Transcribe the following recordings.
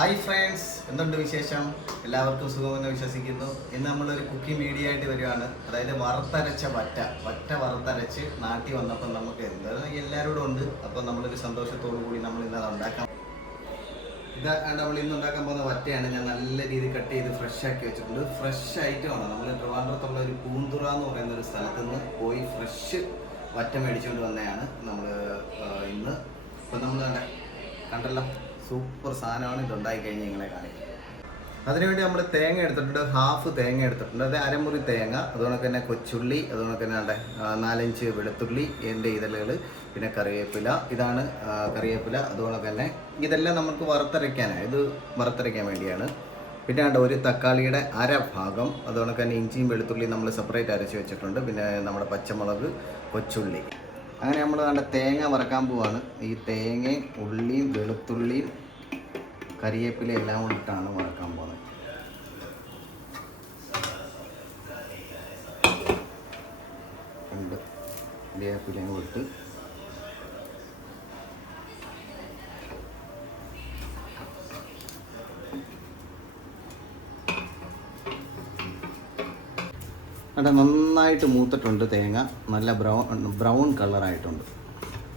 Hi friends എന്തുണ്ട് വിശേഷം? എല്ലാവർക്കും സുഖമെന്ന് വിശ്വസിക്കുന്നു. ഇന്ന് നമ്മളൊരു കുക്കിംഗ് വീഡിയോ ആയിട്ട് വരുവാണ് അതായത് വറുത്തരച്ച വറ്റ. വറ്റ വറുത്തരച്ച് നാട്ടിൽ വന്നപ്പോൾ നമുക്ക് എന്താ എല്ലാവരോടും ഉണ്ട്. അപ്പോൾ നമ്മളൊരു സന്തോഷത്തോടു കൂടി നമ്മൾ ഇന്നത് ഉണ്ടാക്കാം. ഇത് നമ്മൾ ഇന്ന് ഉണ്ടാക്കാൻ പോകുന്ന വറ്റയാണ് ഞാൻ നല്ല രീതിയിൽ കട്ട് ചെയ്ത് ഫ്രഷ് ആക്കി വെച്ചിട്ടുണ്ട്. ഫ്രഷ് ഐറ്റമാണ് നമ്മൾ ട്രിവാൻഡ്രത്തുള്ള ഒരു പൂന്തുറ എന്ന് പറയുന്ന ഒരു സ്ഥലത്ത് നിന്ന് പോയി ഫ്രഷ് വറ്റ മേടിച്ചുകൊണ്ട് വന്നതാണ് നമ്മൾ ഇന്ന്. ഇപ്പം നമ്മൾ കണ്ടല്ലോ? സൂപ്പർ സാധനമാണ് ഇത് ഉണ്ടായി കഴിഞ്ഞ് നിങ്ങളെ കാണിക്കുന്നത് അതിനുവേണ്ടി നമ്മൾ തേങ്ങ എടുത്തിട്ടുണ്ട്. ഹാഫ് തേങ്ങ എടുത്തിട്ടുണ്ട്. അത് അരമുറി തേങ്ങ അതുകൊണ്ട് തന്നെ കൊച്ചുള്ളി അതുകൊണ്ട് തന്നെ അവിടെ നാലഞ്ച് വെളുത്തുള്ളി എന്റെ ഇതളുകൾ പിന്നെ കറിവേപ്പില ഇതാണ് കറിവേപ്പില അതുകൊണ്ട് തന്നെ ഇതെല്ലാം നമുക്ക് വറുത്തരയ്ക്കാനാണ് ഇത് വറുത്തരയ്ക്കാൻ വേണ്ടിയാണ്. പിന്നെ ഉണ്ട് ഒരു തക്കാളിയുടെ അര ഭാഗം അതുകൊണ്ട് തന്നെ ഇഞ്ചിയും വെളുത്തുള്ളിയും നമ്മൾ സെപ്പറേറ്റ് അരച്ച് വെച്ചിട്ടുണ്ട്. പിന്നെ നമ്മുടെ പച്ചമുളക് കൊച്ചുള്ളി. അങ്ങനെ നമ്മൾ കണ്ട തേങ്ങ വറക്കാൻ പോവാണ്. ഈ തേങ്ങയും ഉള്ളിയും വെളുത്തുള്ളിയും കറിവേപ്പില എല്ലാം കൂടി ഇട്ടാണ് വറക്കാൻ പോകുന്നത് രണ്ട് കൂടി വിട്ട്. അവിടെ നന്നായിട്ട് മൂത്തിട്ടുണ്ട് തേങ്ങ. നല്ല ബ്രൗൺ ബ്രൗൺ കളറായിട്ടുണ്ട്.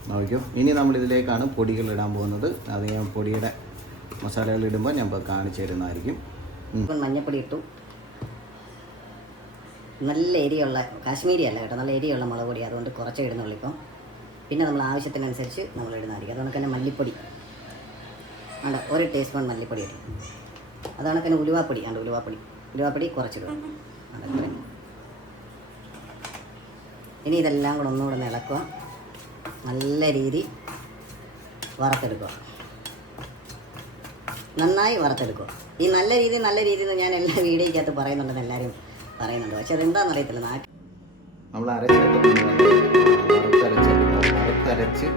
നോക്കിയോ ഇനി നമ്മൾ ഇതിലേക്കാണ് പൊടികൾ ഇടാൻ പോകുന്നത്. അത് ഞാൻ പൊടിയുടെ മസാലകൾ ഇടുമ്പോൾ ഞാൻ ഇപ്പോൾ കാണിച്ചു തരുന്നതായിരിക്കും. മഞ്ഞപ്പൊടി ഇട്ടു. നല്ല എരിയുള്ള കാശ്മീരി അല്ല കേട്ടോ നല്ല എരിയുള്ള മുളക് പൊടി. അതുകൊണ്ട് കുറച്ച് ഇടുന്നുള്ളൂ ഇപ്പം. പിന്നെ നമ്മൾ ആവശ്യത്തിനനുസരിച്ച് നമ്മൾ ഇടുന്നതായിരിക്കും. അതുകൊണ്ട് തന്നെ മല്ലിപ്പൊടി. അല്ല ഒരു ടീസ്പൂൺ മല്ലിപ്പൊടി ഇടും അതാണ് തന്നെ ഉലുവാപ്പൊടി? ആണ്ട് ഉലുവാപ്പൊടി? ഉലുവാപ്പൊടി കുറച്ചിടും. അതൊക്കെ ഇനി ഇതെല്ലാം കൂടെ ഒന്നുകൂടെ ഒന്ന് ഇളക്കുക നല്ല രീതി വറുത്തെടുക്കുക. നന്നായി വറുത്തെടുക്കുക. ഈ നല്ല രീതി നല്ല രീതി എന്ന് ഞാൻ എല്ലാ വീഡിയോയ്ക്കകത്ത് പറയുന്നുണ്ടെന്ന് എല്ലാവരും പറയുന്നുണ്ട്. പക്ഷെ അതെന്താണെന്ന് അറിയത്തില്ല നാട്ടിൽ നമ്മൾ അരച്ചെടുത്തിട്ടുണ്ട് വറുത്തരച്ച് വറുത്തരച്ച്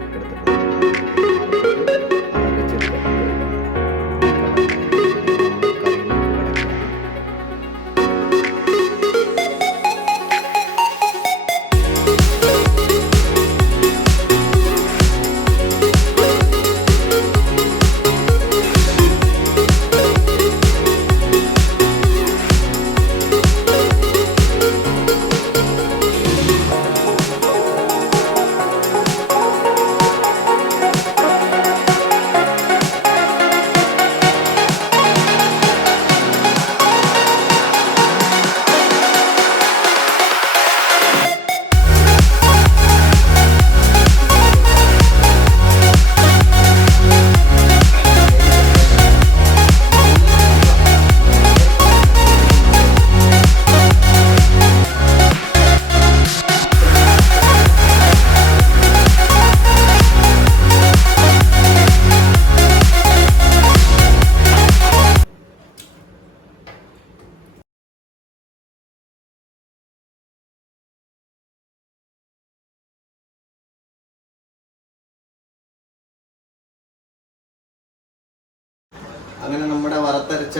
അങ്ങനെ നമ്മുടെ വറുത്തരച്ച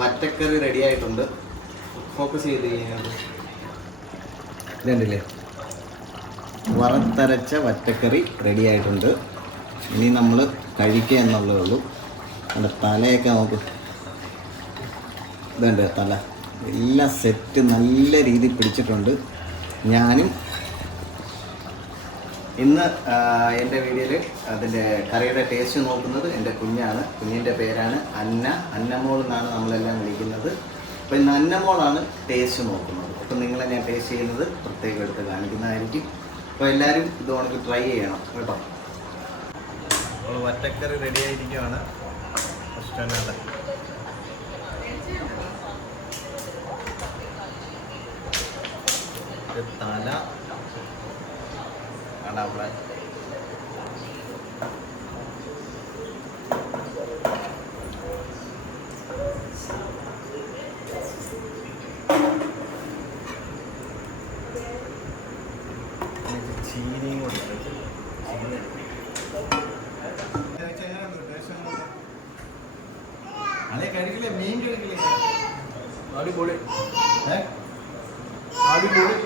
വറ്റക്കറി റെഡി ആയിട്ടുണ്ട്. ഫോക്കസ് ചെയ്ത് കഴിഞ്ഞാൽ വറുത്തരച്ച വറ്റക്കറി റെഡി ആയിട്ടുണ്ട്. ഇനി നമ്മൾ കഴിക്കുക എന്നുള്ളതേ ഉള്ളൂ. അതിന്റെ തലയൊക്കെ നമുക്ക് ഇതുണ്ട് തല? എല്ലാം സെറ്റ് നല്ല രീതിയിൽ പിടിച്ചിട്ടുണ്ട്. ഞാനും ഇന്ന് എന്റെ വീഡിയോയിൽ അതിന്റെ കറിയുടെ ടേസ്റ്റ് നോക്കുന്നത് എന്റെ കുഞ്ഞാണ്. കുഞ്ഞിന്റെ പേരാണ് അന്ന. അന്നമോൾ എന്നാണ് നമ്മളെല്ലാം വിളിക്കുന്നത്. അപ്പോൾ ഇന്ന് അന്നമോളാണ് ടേസ്റ്റ് നോക്കുന്നത്. അപ്പം നിങ്ങളെ ഞാൻ ടേസ്റ്റ് ചെയ്യുന്നത് പ്രത്യേകം എടുത്ത് കാണിക്കുന്നതായിരിക്കും. അപ്പോൾ എല്ലാവരും ഇത് ഉണക്ക് ട്രൈ ചെയ്യണം കേട്ടോ. നമ്മൾ വറ്റക്കറി റെഡി ആയിരിക്കുവാണ്. ഫസ്റ്റ് തല കണ്ടാ അവിടെ ചീനിയും കൂടെ ഇട്ടിട്ട് ചീനി. അതെ കഴിക്കില്ലേ? മീൻ കഴിക്കില്ലേ? അടിപൊളി. ഏ? അടിപൊളി.